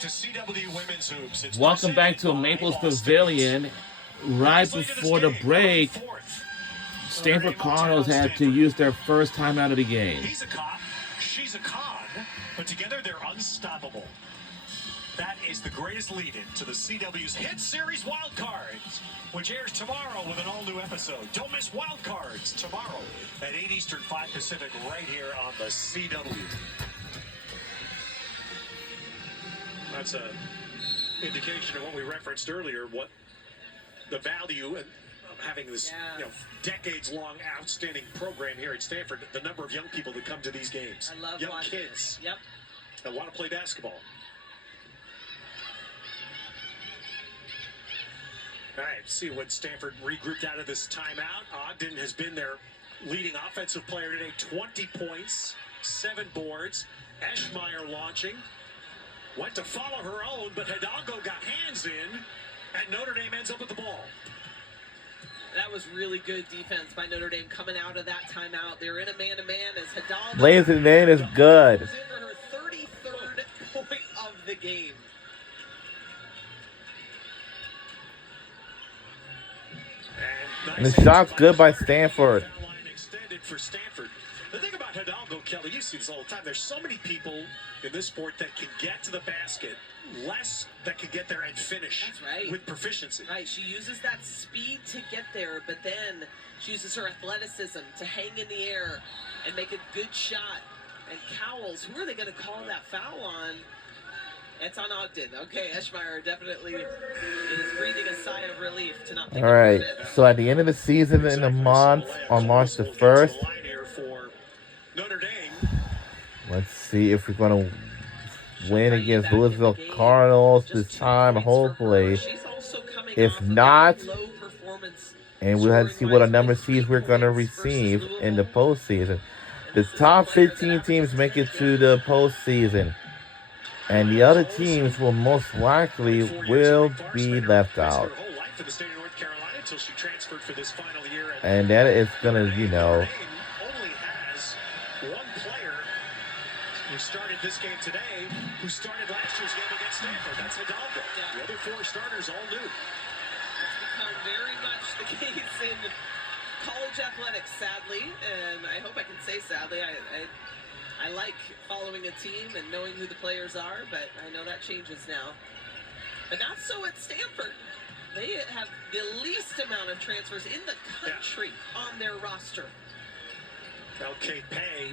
to CW Women's Hoops. It's Welcome back to Maples Pavilion. Right before the break, Stanford Cardinals had to use their first time out of the game. He's a cop, she's a con, but together they're unstoppable. That is the greatest lead-in to the CW's hit series Wild Cards, which airs tomorrow with an all-new episode. Don't miss Wild Cards tomorrow at 8 Eastern, 5 Pacific, right here on the CW. That's an indication of what we referenced earlier, what the value of having this decades-long outstanding program here at Stanford, the number of young people that come to these games. I love young kids that want to play basketball. All right, see what Stanford regrouped out of this timeout. Ogden has been their leading offensive player today. 20 points, 7 boards. Eschmeyer launching. Went to follow her own, but Hidalgo got hands in, and Notre Dame ends up with the ball. That was really good defense by Notre Dame coming out of that timeout. They're in a man-to-man as Hidalgo. Ladies and man is good. Was in for her 33rd point of the game. And the shot's good by Stanford. Extended for Stanford. The thing about Hidalgo, Kelly, you see this all the time. There's so many people in this sport that can get to the basket, less that can get there and finish. That's right. With proficiency. Right, she uses that speed to get there, but then she uses her athleticism to hang in the air and make a good shot. And Cowles, who are they going to call that foul on? It's on Ogden. Okay, Eschmeyer definitely is breathing a sigh of relief to not pick All right, so at the end of the season in a month, on March the 1st, let's see if we're going to win against Louisville Cardinals this time, hopefully. If not, and we'll have to see what our number seeds we're going to receive in the postseason. The top 15 teams make it to the postseason, and the other teams will most likely will be left out. And that is going to, you know, who started this game today, who started last year's game against Stanford. That's Hidalgo. The other 4 starters all new. It's become very much the case in college athletics, sadly, and I hope I can say sadly. I like following a team and knowing who the players are, but I know that changes now. But not so at Stanford. They have the least amount of transfers in the country on their roster. LK Pay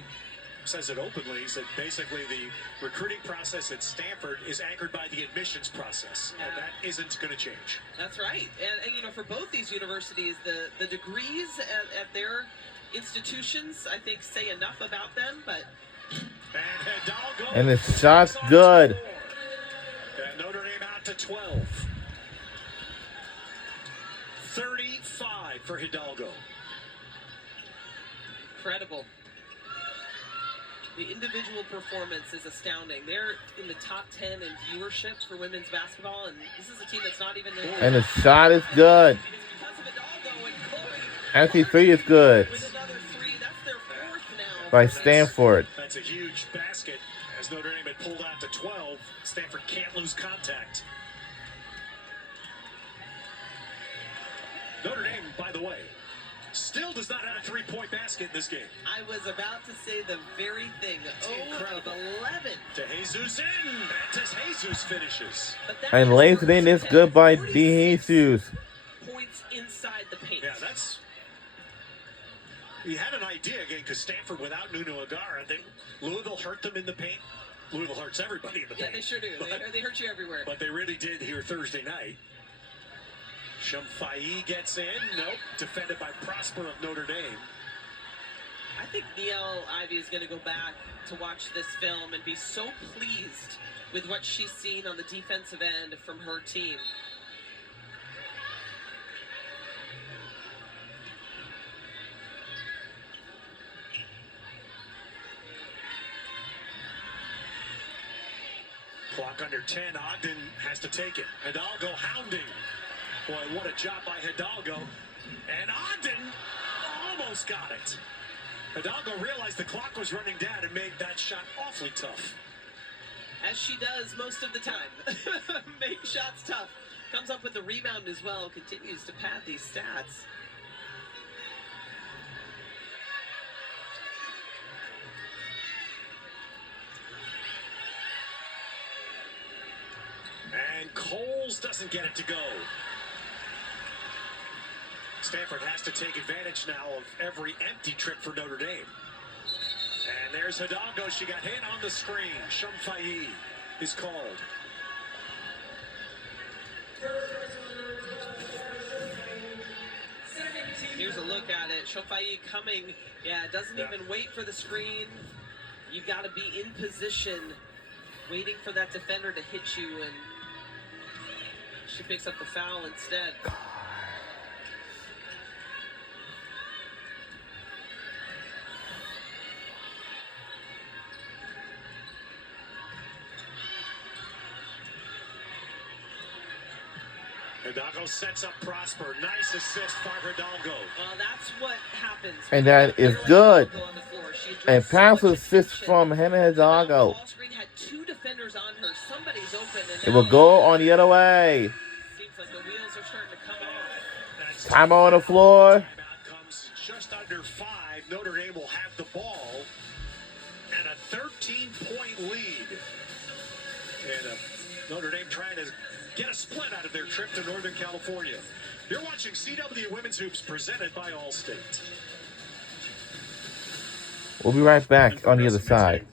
says it openly. He said basically the recruiting process at Stanford is anchored by the admissions process, and that isn't going to change. That's right. And you know, for both these universities, the degrees at their institutions, I think, say enough about them. But and the shot's good. And Notre Dame out to 12. 35 for Hidalgo. Incredible. The individual performance is astounding. They're in the top 10 in viewership for women's basketball, and this is a team that's not even in. And the shot is good. Actually, 3 is good. With another 3, that's their 4th now. By Stanford. That's a huge basket. As Notre Dame had pulled out to 12, Stanford can't lose contact. Notre Dame, by the way, still does not have a 3-point basket in this game. I was about to say the very thing. Incredible. 11. To Jesus in. Mantis Jesus finishes. And lays in is good by De Jesus. Points inside the paint. Yeah, that's. He had an idea again because Stanford without Nuno Agara, Louisville hurt them in the paint. Louisville hurts everybody in the paint. Yeah, they sure do. They hurt you everywhere. But they really did here Thursday night. Shamfai gets in. Nope. Defended by Prosper of Notre Dame. I think Niele Ivey is going to go back to watch this film and be so pleased with what she's seen on the defensive end from her team. Clock under 10. Ogden has to take it. Hidalgo hounding. Boy, what a job by Hidalgo. And Ogden almost got it. Hidalgo realized the clock was running down and made that shot awfully tough. as she does most of the time. Make shots tough. Comes up with the rebound as well. Continues to pad these stats. And Coles doesn't get it to go. Stanford has to take advantage now of every empty trip for Notre Dame. And there's Hidalgo. She got hit on the screen. Shumfayi is called. Here's a look at it. Shumfayi coming. Yeah, doesn't even wait for the screen. You've got to be in position, waiting for that defender to hit you, and she picks up the foul instead. Hidalgo sets up Prosper. Nice assist by Hidalgo. Well, that's what happens. And that is good. And pass assist from Hannah Hidalgo. Had two defenders on her. Somebody's open. And It will go on the other way. Seems like the wheels are starting to come off. Time on the floor. Timeout comes just under 5. Notre Dame will have the ball and a 13-point lead. And Notre Dame trying to get a split out of their trip to Northern California. You're watching CW Women's Hoops presented by Allstate. We'll be right back on the other side.